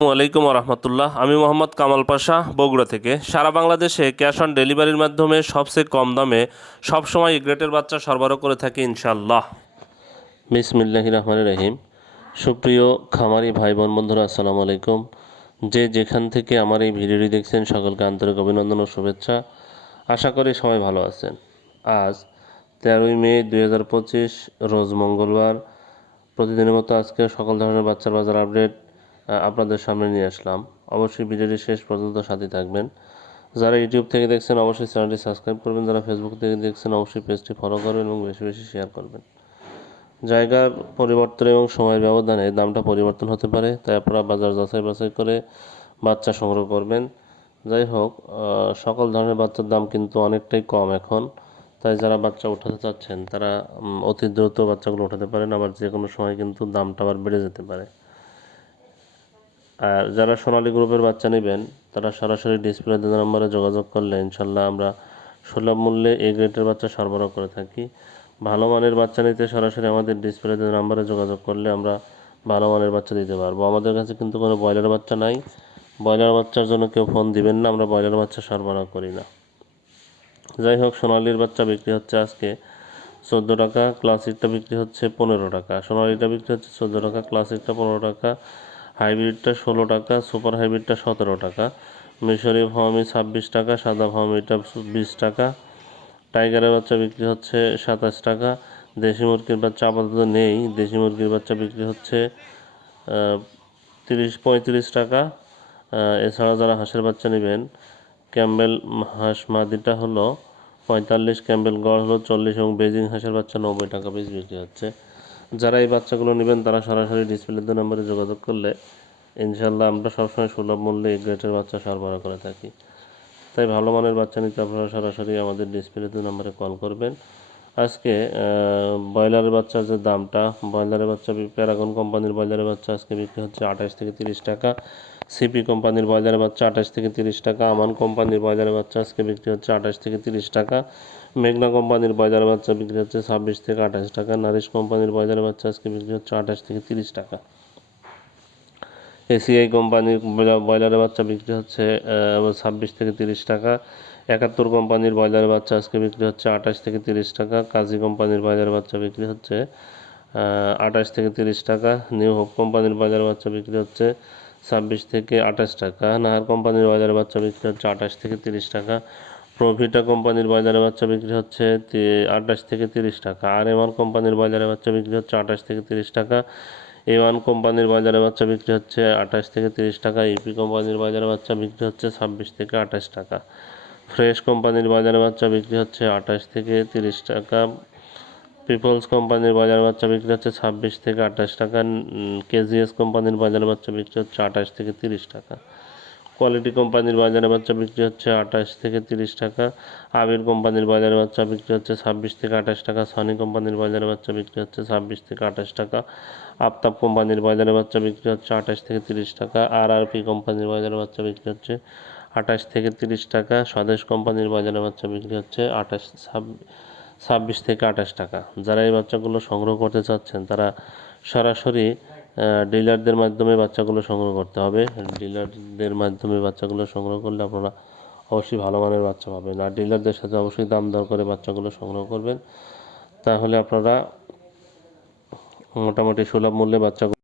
আসসালামু আলাইকুম রহমতুল্লাহ। আমি মোহাম্মদ কামাল পাশা, বগুড়া থেকে। সারা বাংলাদেশে ক্যাশ অন ডেলিভারির মাধ্যমে সবচেয়ে কম দামে সবসময় গ্রেটের বাচ্চা সরবরাহ করে থাকি ইনশাল্লাহ। বিসমিল্লাহির রহমানির রহিম। সুপ্রিয় খামারি ভাই বোন বন্ধুরা, আসসালামু আলাইকুম। যে যেখান থেকে আমার এই ভিডিওটি দেখছেন সকলকে আন্তরিক অভিনন্দন ও শুভেচ্ছা। আশা করি সবাই ভালো আছেন। আজ 13ই মে 2025 রোজ মঙ্গলবার। প্রতিদিনের মতো আজকে সকল ধরনের বাচ্চার বাজার আপডেট আপনাদের সামনে নিয়ে আসলাম। অবশ্যই ভিডিওটি শেষ পর্যন্ত সাথে থাকবেন। যারা ইউটিউব থেকে দেখছেন অবশ্যই চ্যানেলটি সাবস্ক্রাইব করবেন, যারা ফেসবুক থেকে দেখছেন অবশ্যই পেজটি ফলো করবেন এবং বেশি বেশি শেয়ার করবেন। জায়গার পরিবর্তন এবং সময়ের ব্যবধানে দামটা পরিবর্তন হতে পারে, তাই আপনারা বাজার যাচাই বাছাই করে বাচ্চা সংগ্রহ করবেন। যাই হোক, সকল ধরনের বাচ্চার দাম কিন্তু অনেকটাই কম এখন, তাই যারা বাচ্চা উঠাতে চাচ্ছেন তারা অতি দ্রুত বাচ্চাগুলো উঠাতে পারেন, আবার যে কোনো সময় কিন্তু দামটা আবার বেড়ে যেতে পারে। আর যারা সোনালী গ্রুপের বাচ্চা নেবেন তারা সরাসরি ডিসপ্লে দেওয়া নম্বরে যোগাযোগ করলে ইনশাল্লাহ আমরা সুলভ মূল্যে এই গ্রেডের বাচ্চা সরবরাহ করে থাকি। ভালো মানের বাচ্চা নিতে সরাসরি আমাদের ডিসপ্লে দেওয়া নম্বরে যোগাযোগ করলে আমরা ভালো মানের বাচ্চা দিতে পারবো। আমাদের কাছে কিন্তু কোনো ব্রয়লার বাচ্চা নাই। ব্রয়লার বাচ্চার জন্য কেউ ফোন দিবেন না, আমরা ব্রয়লার বাচ্চা সরবরাহ করি না। যাই হোক, সোনালির বাচ্চা বিক্রি হচ্ছে আজকে 14 টাকা, ক্লাসিকটা বিক্রি হচ্ছে 15 টাকা। সোনালিটা বিক্রি হচ্ছে 14 টাকা, ক্লাসিকটা 15 টাকা, হাইব্রিডটা 16 টাকা, সুপার হাইব্রিডটা 17 টাকা, মিশরি ফার্মি 26 টাকা, সাদা ফার্মিটা 20 টাকা, টাইগারের বাচ্চা বিক্রি হচ্ছে 27 টাকা, দেশি মুরগির বাচ্চা আপাতত নেই, দেশি মুরগির বাচ্চা বিক্রি হচ্ছে 35 টাকা। এছাড়া যারা হাঁসের বাচ্চা নেবেন, ক্যাম্বেল হাঁস মাদিটা হলো 45, ক্যাম্বেল গড় হলো 40 এবং বেজিং হাঁসের বাচ্চা 90 টাকা পিস বিক্রি হচ্ছে। যারা এই বাচ্চাগুলো নেবেন তারা সরাসরি ডিসপ্লে নম্বরে যোগাযোগ করলে ইনশাল্লাহ আমরা সবসময় সুলভ মূল্যে এই গ্রেটের বাচ্চা সরবরাহ করে থাকি। তাই ভালো মানের বাচ্চা নিতে আপনারা সরাসরি আমাদের ডিসপ্লে নম্বরে কল করবেন। আজকে ব্রয়লারের বাচ্চার যে দামটা, ব্রয়লারের বাচ্চা প্যারাগন কোম্পানির ব্রয়লারের বাচ্চা আজকে বিক্রি হচ্ছে 28 থেকে 30 টাকা, সিপি কোম্পানির ব্রয়লারের বাচ্চা 28 থেকে 30 টাকা, আমান কোম্পানির ব্রয়লারের বাচ্চা আজকে বিক্রি হচ্ছে 28 থেকে 30 টাকা, মেঘনা কোম্পানির ব্রয়লারের বাচ্চা বিক্রি হচ্ছে 26 থেকে 28 টাকা, নারিশ কোম্পানির ব্রয়লারের বাচ্চা আজকে বিক্রি হচ্ছে 28 থেকে 30 টাকা, এসিআই কোম্পানির ব্রয়লারের বাচ্চা বিক্রি হচ্ছে 26 থেকে 30 টাকা, 71 কোম্পানির ব্রয়লারের বাচ্চা আজকে বিক্রি হচ্ছে 28 থেকে 30 টাকা, কাজী কোম্পানির ব্রয়লারের বাচ্চা বিক্রি হচ্ছে 28 থেকে 30 টাকা, নিউ হোপ কোম্পানির ব্রয়লারের বাচ্চা বিক্রি হচ্ছে 26 থেকে 28 টাকা, নাহার কোম্পানির ব্রয়লারের বাচ্চা বিক্রি হচ্ছে 28 থেকে 30 টাকা, প্রভিটা কোম্পানির ব্রয়লারের বাচ্চা বিক্রি হচ্ছে 28 থেকে 30 টাকা, আর এমআর কোম্পানির ব্রয়লারের বাচ্চা বিক্রি হচ্ছে 28 থেকে 30 টাকা, A1 কোম্পানির বাজারে বাচ্চা বিক্রি হচ্ছে 28 থেকে 30 টাকা, ইপি কোম্পানির বাজারে বাচ্চা বিক্রি হচ্ছে 26 থেকে 28 টাকা, ফ্রেশ কোম্পানির বাজারে বাচ্চা বিক্রি হচ্ছে 28 থেকে 30 টাকা, পিপলস কোম্পানির বাজারে বাচ্চা বিক্রি হচ্ছে 26 থেকে 28 টাকা, কেজিএস কোম্পানির বাজারে বাচ্চা বিক্রি হচ্ছে 28 থেকে 30 টাকা, কোয়ালিটি কোম্পানির বাজারে বাচ্চা বিক্রি হচ্ছে 28 থেকে 30 টাকা, আবির কোম্পানির বাজারে বাচ্চা বিক্রি হচ্ছে 26 থেকে 28 টাকা, সনি কোম্পানির বাজারে বাচ্চা বিক্রি হচ্ছে 26 থেকে 28 টাকা, আফতাব কোম্পানির বাজারে বাচ্চা বিক্রি হচ্ছে 28 থেকে 30 টাকা, আরআরপি কোম্পানির বাজারে বাচ্চা বিক্রি হচ্ছে 28 থেকে 30 টাকা, স্বদেশ কোম্পানির বাজারে বাচ্চা বিক্রি হচ্ছে 26 থেকে 28 টাকা। যারা এই বাচ্চাগুলো সংগ্রহ করতে চাচ্ছেন তারা সরাসরি ডিলারদের মাধ্যমে বাচ্চাগুলো সংগ্রহ করতে হবে। ডিলারদের মাধ্যমে বাচ্চাগুলো সংগ্রহ করলে আপনারা অবশ্যই ভালো মানের বাচ্চা পাবেন, আর ডিলারদের সাথে অবশ্যই দাম দর করে বাচ্চাগুলো সংগ্রহ করবেন, তাহলে আপনারা মোটামুটি সুলভ মূল্যে বাচ্চাগুলো